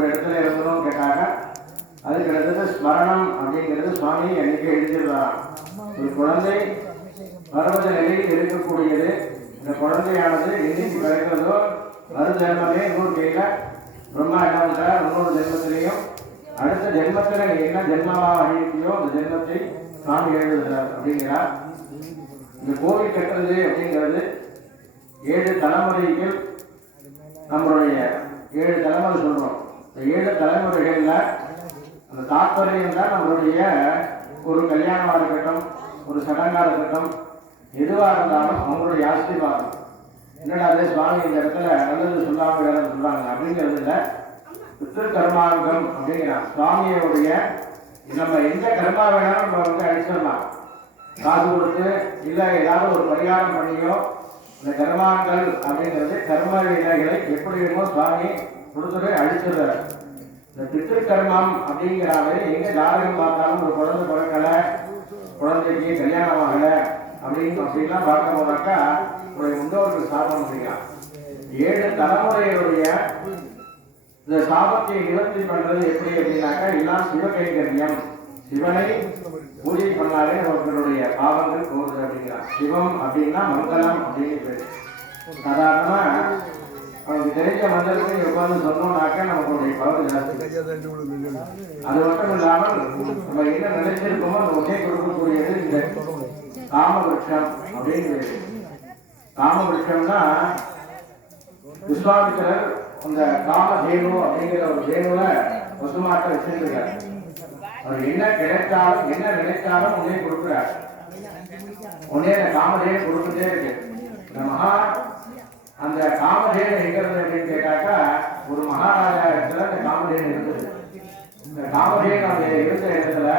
ஒரு இடத்துல இருந்தோம் கேட்டாங்க. அதுக்கு அடுத்தது ஸ்மரணம் அப்படிங்கிறது சுவாமி அன்னைக்கு எழுதியிருந்தாராம். ஒரு குழந்தை பருவத நிலையில் இருக்கக்கூடியது. இந்த குழந்தையானது இன்னைக்கு பிறக்கிறதோ மறுஜென்மமே இன்னொரு கையில பிரம்மா என்ன பண்றார், இன்னொரு ஜென்மத்திலையும் அடுத்த ஜென்மத்துல என்ன ஜென்மமாக அழியோ அந்த ஜென்மத்தை சுவாமி எழுதுகிறார் அப்படிங்கிறார். இந்த கோவில் கட்டுறது அப்படிங்கிறது 7 தலைமுறைக்கு நம்மளுடைய 7 தலைமுறை சொல்றோம். இந்த 7 தலைமுறைகள்ல அந்த தாற்பயம் தான் நம்மளுடைய ஒரு கல்யாணமாக இருக்கட்டும், ஒரு சடங்காக இருக்கட்டும், எதுவாக இருந்தாலும் அவங்களுடைய ஆசீர்வாதம். என்னடா அதே சுவாமி இந்த இடத்துல நல்லது சொல்லாமல் வேலை சொல்றாங்க அப்படிங்கிறது இல்லை. பித்ரு கர்மாங்கம் அப்படிங்கிறான் சுவாமியோடைய. நம்ம எந்த கர்மா வேணாலும் நம்ம அழிச்சிடலாம். காசு கொடுத்து இல்லை ஏதாவது ஒரு பரிகாரம் பண்ணியோ இந்த கர்மாங்கள் அப்படிங்கிறது கர்ம வினைகளை எப்படி வேணுமோ சுவாமி கொடுத்துட்டு அழிச்சிடுறாரு. இந்த பித்ரு கர்மம் அப்படிங்கிறாரு எங்க ஜாதகம் பார்த்தாலும் ஒரு குழந்தை பிறக்கலை, குழந்தைக்கு கல்யாணம் ஆகலை அப்படின்லாம் பார்க்க போனாக்கா ஒரு முன்னோருக்கு சாபம் செய்யலாம். 7 தலைமுறைகளுடைய இந்த சாபத்தை நிவர்த்தி பண்றது எப்படி அப்படின்னாக்கா எல்லாம் சிவகைங்கரியம். சிவனை பூஜை பண்ணாலே அவர்களுடைய பாவங்கள் போகுது அப்படிங்கிறான். சிவம் அப்படின்னா மங்களம் அப்படின்னு பேரு. சாதாரணமா அவனுக்கு தெரிஞ்ச மந்திரத்தை எவ்வாறு சொன்னோம்னாக்கா நமக்கு பவர் ஜாஸ்தி. அது மட்டும் இல்லாமல் நம்ம என்ன நினைச்சிருக்கோமோ அந்த ஒன்னே கொடுக்கக்கூடியது இந்த காமவிருட்சம் அப்படின்னு. காமவிருட்சம்னா விஸ்வாமித்திரர் அந்த காமதேனு அப்படிங்கிற ஒரு தேனுல பசுமாட்ட வச்சிருக்கிறார். அவர் என்ன கிடைத்தாலும் என்ன நினைத்தாலும் உடனே கொடுக்கிறார். உடனே அந்த காமதேனு கொடுத்துட்டே இருக்கு. இந்த மகா அந்த காமதேனு எங்கிறது அப்படின்னு கேட்டாக்கா ஒரு மகாராஜா இடத்துல அந்த காமதேனு இருந்தது. இந்த காமதேனு அந்த இருந்த இடத்துல